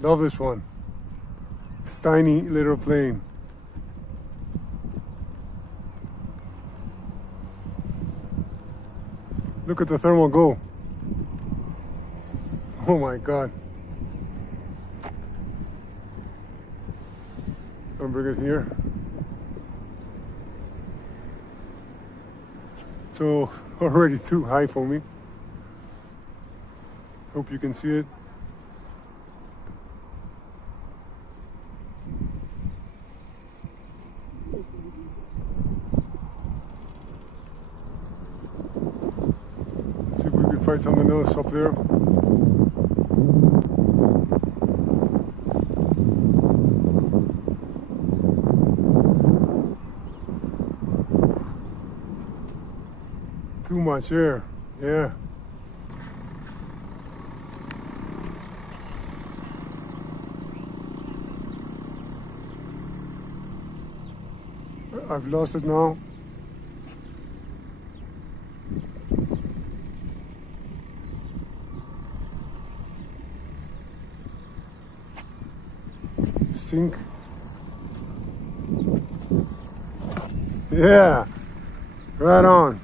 Love this one. It's tiny little plane. Look at the thermal go. Oh my God. I'll bring it here. So already too high for me. Hope you can see it. Let's see if we can find something else up there. Too much air, yeah. I've lost it now. Sink. Yeah, right on.